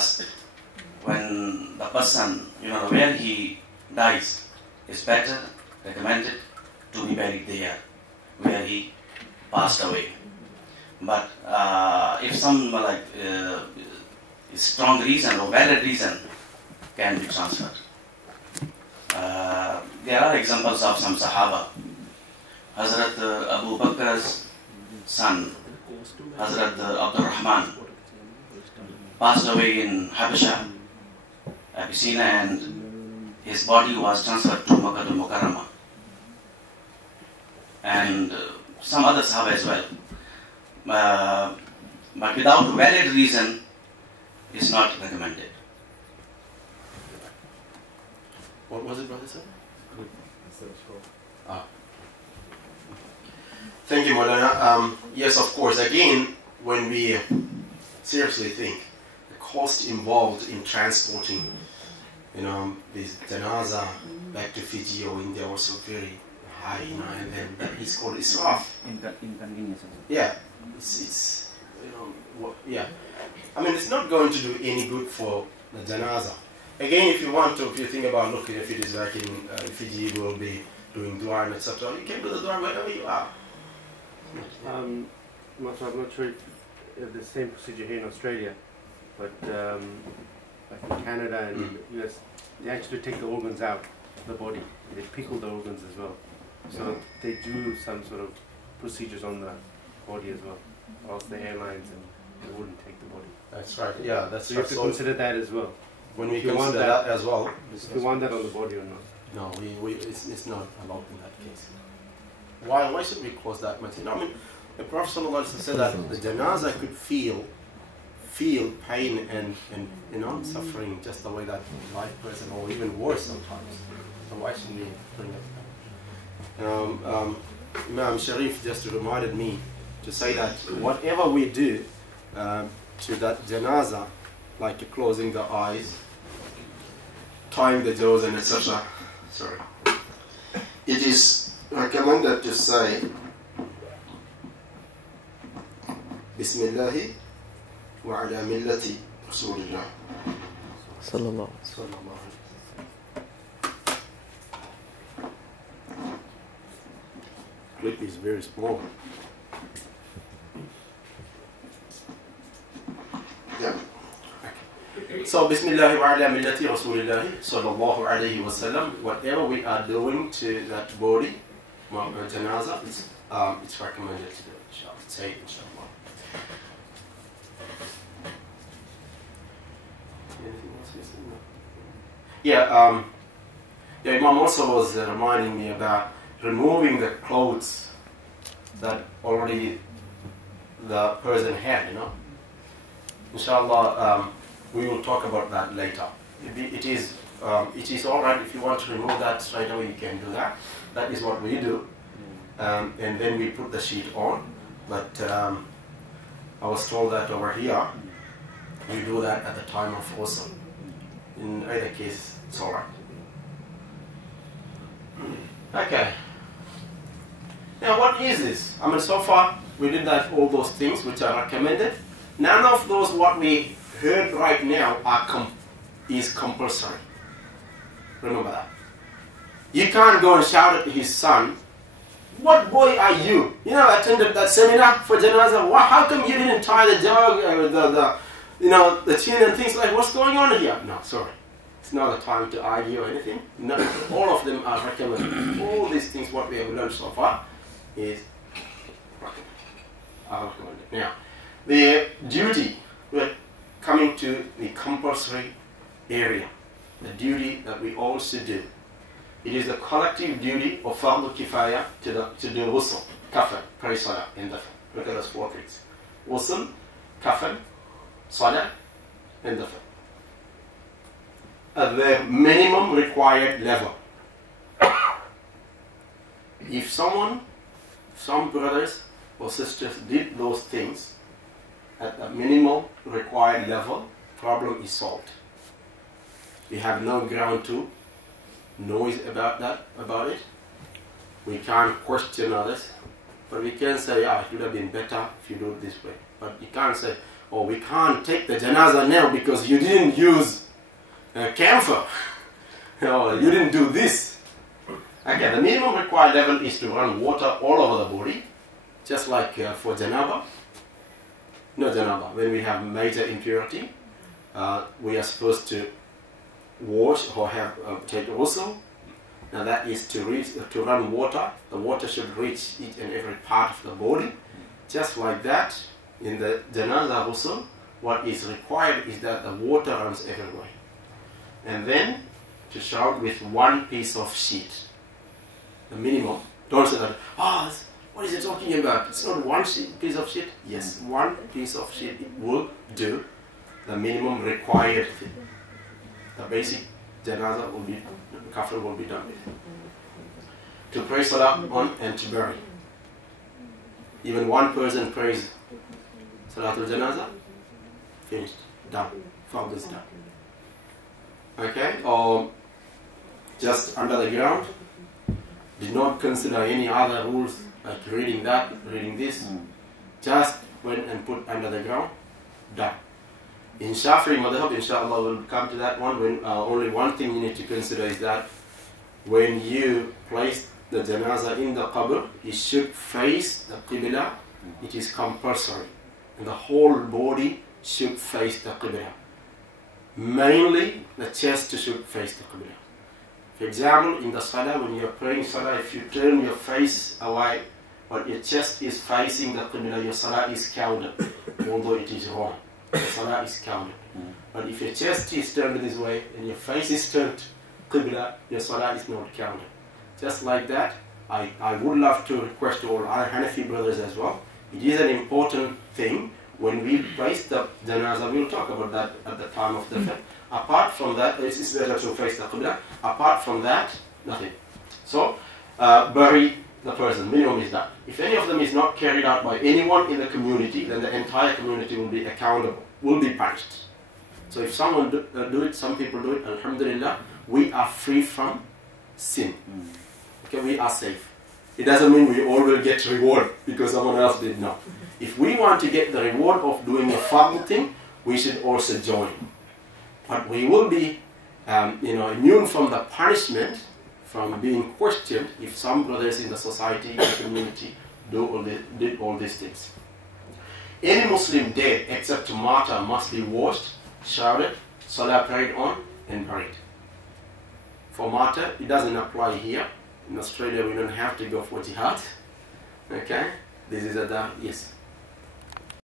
asked, when the person, when he dies, it's better, recommended to be buried there, where he passed away. But if some strong reason or valid reason can be transferred. There are examples of some Sahaba. Hazrat Abu Bakr's son, Hazrat Abdul Rahman, passed away in Habasha, Abyssinia, and his body was transferred to Makkah al-Mukarramah. And some other Sahaba as well. But without valid reason, it's not recommended. What was it, brother, sir? Thank you, Maulana. Yes, of course. Again, when we seriously think the cost involved in transporting, this Janazah back to Fiji or India also very high, and then that is called israf. Inconvenience. Yeah, it's yeah. I mean, it's not going to do any good for the Janazah. Again, if you think about looking, if it is like in Fiji, will be doing dua and etc. You can do the dua wherever you are. I'm not sure if the same procedure here in Australia, but like in Canada and US, they actually take the organs out of the body. They pickle the organs as well. So they do some sort of procedures on the body as well, or else the airlines and they wouldn't take the body. That's right. Yeah, that's so you have to consider that as well. When we consider that as well, if you want that on the body or not. No, it's not allowed in that case. Why should we cause that much? I mean, the Prophet ﷺ said that the Janazah could feel pain and suffering just the way that life person, or even worse sometimes. So why should we bring it up? Imam Sharif just reminded me to say that whatever we do to that Janazah, like closing the eyes, tying the jaws and etc. Sorry. It is recommended to say Bismillahi wa ala millati Rasulillah Sallallahu. Clip is very small. Yeah. So Bismillah wa ala millati Rasulillah sallallahu alayhi wa sallam. Whatever we are doing to that body, Janazah, it's recommended to do. Say inshallah. Yeah, Imam also was reminding me about removing the clothes that already the person had, Inshallah, we will talk about that later. It is alright if you want to remove that straight away, you can do that. That is what we do. And then we put the sheet on. But I was told that over here, we do that at the time of ghusl. In either case, it's alright. Okay. Now what is this? I mean, so far we did that, all those things which are recommended. None of those what we heard right now is compulsory. Remember that. You can't go and shout at his son, "What boy are you? Attended that seminar for Janazah. How come you didn't tie the jog, the chin and things like? What's going on here?" No, sorry. It's not a time to argue or anything. No, all of them are recommended. All these things what we have learned so far is recommended. Now, the duty, we're coming to the compulsory area. The duty that we all should do. It is the collective duty of Fardu Kifaya to do ghusl, kafan, pray, salah, and dafn. Look at those 4 things. Ghusl, kafan, salah, and dafn. At the minimum required level. If some brothers or sisters did those things at the minimum required level, problem is solved. We have no ground to noise about it. We can't question others, but we can say, it would have been better if you do it this way. But you can't say, or we can't take the janazah now because you didn't use camphor, or you didn't do this. Okay, the minimum required level is to run water all over the body, just like for janaba. No janaba, when we have major impurity, we are supposed to wash or have take ghusl. Now that is to run water. The water should reach each and every part of the body. Just like that, in the janazah ghusl, what is required is that the water runs everywhere. And then to shower with one piece of sheet. The minimum. Don't say that, what is it talking about? It's not one piece of sheet. Yes, one piece of sheet will do the minimum required thing. The basic janazah will be, kafir will be done with. To pray salah on and to bury. Even one person prays salatul janazah, finished, done, fardu is done. Okay, or just under the ground, did not consider any other rules like reading that, reading this, just went and put under the ground, done. In Shafi'i madhab, inshallah we'll come to that one, when only one thing you need to consider is that when you place the janazah in the qabr, it should face the qibla. It is compulsory, and the whole body should face the qibla. Mainly the chest should face the qibla. For example, in the salah, when you are praying salah, if you turn your face away but your chest is facing the qibla, your salah is counted, although it is wrong. The salah is counted. But if your chest is turned this way and your face is turned qibla, your salah is not counted. Just like that, I would love to request all our Hanafi brothers as well. It is an important thing. When we place the janazah, we'll talk about that at the time of the faith. Apart from that, it's better to face the qibla. Apart from that, nothing. So, bury the person, minimum is that. If any of them is not carried out by anyone in the community, then the entire community will be accountable, will be punished. So if someone do it, some people do it, alhamdulillah, we are free from sin. Okay, we are safe. It doesn't mean we all will get reward because someone else did not. If we want to get the reward of doing a fard thing, we should also join. But we will be immune from the punishment, from being questioned, if some brothers in the society, in the community, did all these things. Any Muslim dead except martyr must be washed, showered, salah prayed on, and buried. For martyr, it doesn't apply here. In Australia, we don't have to go for jihad. Okay? This is a yes.